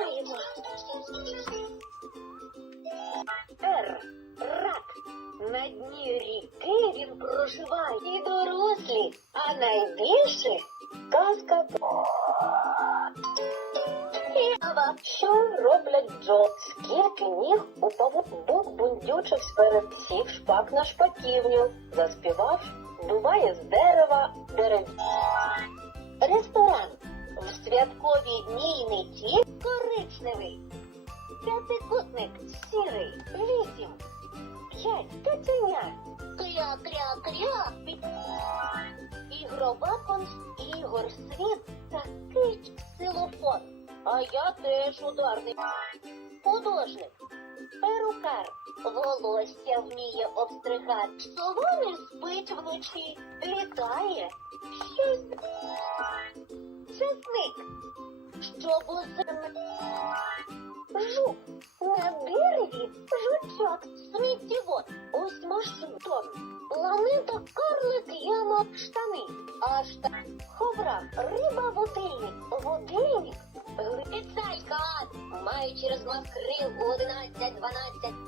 пограємо. Р. Рак. На дні ріки він проживає. І дорослі, а найбільше казка. Що роблять Джо? Скільки ніг у павук Бук бундючивсь перед сів шпак на шпаківню, заспівав, буває з дерева дерев. Святкові дні й не ті коричневий. П'ятикутник сірий. Вісім. П'ять. Каценя. Кря-кря-кря. Ігрова конс ігор світ такий ксилофон. А я теж ударник. Художник. Перукар. Волосся вміє обстригати. Не спить вночі. Літає. Щось. Чесник. Щоб усе Жук. На дереві жучок. Сміттєвод. Ось машинтон. Планета карлик яма штани. А штан ховра. Риба водильник. Водильник. Летицайка. Маючи розмах крил у 11-12